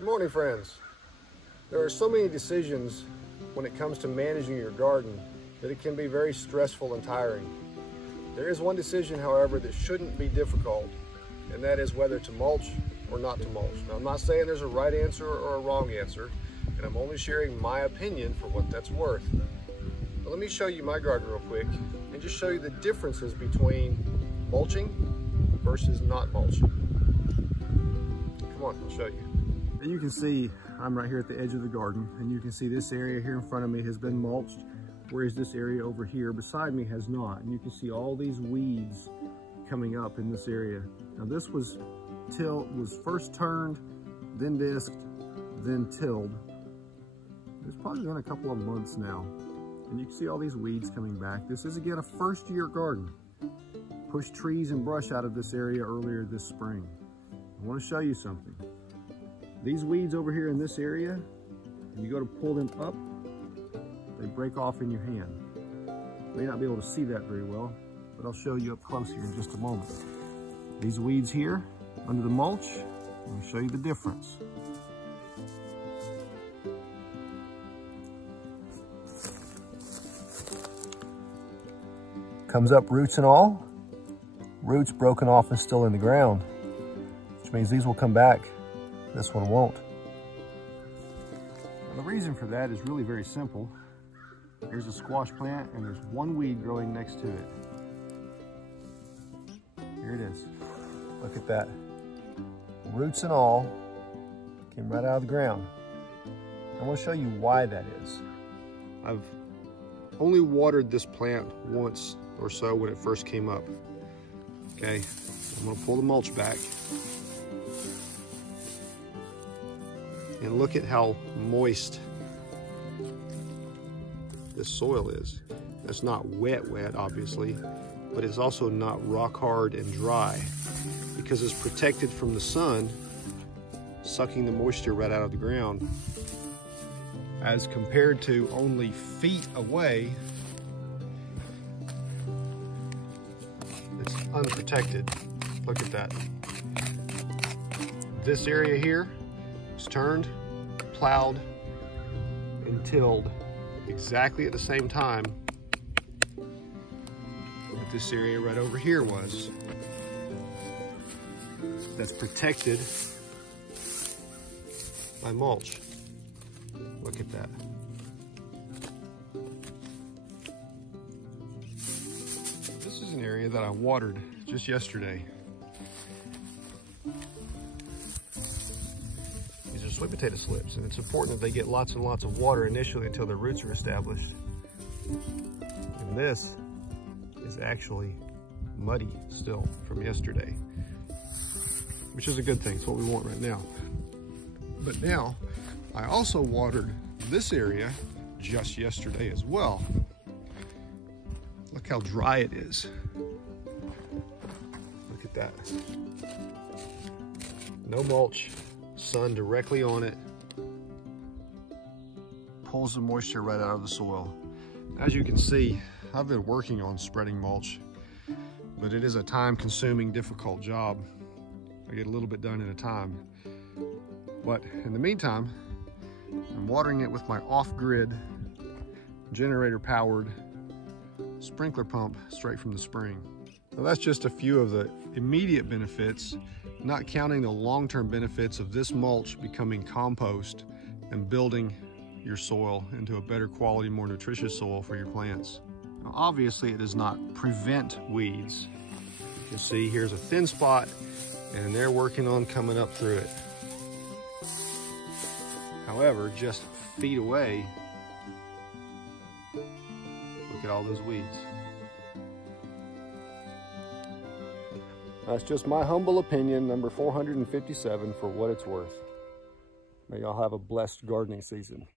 Good morning, friends. There are so many decisions when it comes to managing your garden that it can be very stressful and tiring. There is one decision, however, that shouldn't be difficult, and that is whether to mulch or not to mulch. Now, I'm not saying there's a right answer or a wrong answer, and I'm only sharing my opinion for what that's worth. But let me show you my garden real quick and just show you the differences between mulching versus not mulching. Come on, I'll show you. And you can see I'm right here at the edge of the garden, and you can see this area here in front of me has been mulched, whereas this area over here beside me has not. And you can see all these weeds coming up in this area. Now this was first turned, then disked, then tilled. It's probably been a couple of months now. And you can see all these weeds coming back. This is again a first year garden. Pushed trees and brush out of this area earlier this spring. I want to show you something. These weeds over here in this area, when you go to pull them up, they break off in your hand. You may not be able to see that very well, but I'll show you up close here in just a moment. These weeds here under the mulch, let me show you the difference. Comes up roots and all. Roots broken off and still in the ground, which means these will come back. This one won't. Well, the reason for that is really very simple. Here's a squash plant and there's one weed growing next to it. Here it is. Look at that. Roots and all came right out of the ground. I want to show you why that is. I've only watered this plant once or so when it first came up. Okay, I'm going to pull the mulch back. And look at how moist this soil is. It's not wet, obviously, but it's also not rock hard and dry because it's protected from the sun, sucking the moisture right out of the ground, as compared to only feet away, it's unprotected. Look at that. This area here was turned, plowed, and tilled exactly at the same time that this area right over here was. That's protected by mulch. Look at that. This is an area that I watered just yesterday. Sweet potato slips, and it's important that they get lots and lots of water initially until their roots are established. And this is actually muddy still from yesterday, which is a good thing. It's what we want right now. But now I also watered this area just yesterday as well. Look how dry it is. Look at that. No mulch. Sun directly on it, pulls the moisture right out of the soil. As you can see, I've been working on spreading mulch, but it is a time-consuming, difficult job. I get a little bit done at a time. But in the meantime, I'm watering it with my off-grid, generator-powered sprinkler pump straight from the spring. Now that's just a few of the immediate benefits, not counting the long-term benefits of this mulch becoming compost and building your soil into a better quality, more nutritious soil for your plants. Now, obviously, it does not prevent weeds. You can see here's a thin spot, and they're working on coming up through it. However, just feet away, look at all those weeds. That's just my humble opinion, number 457, for what it's worth. May y'all have a blessed gardening season.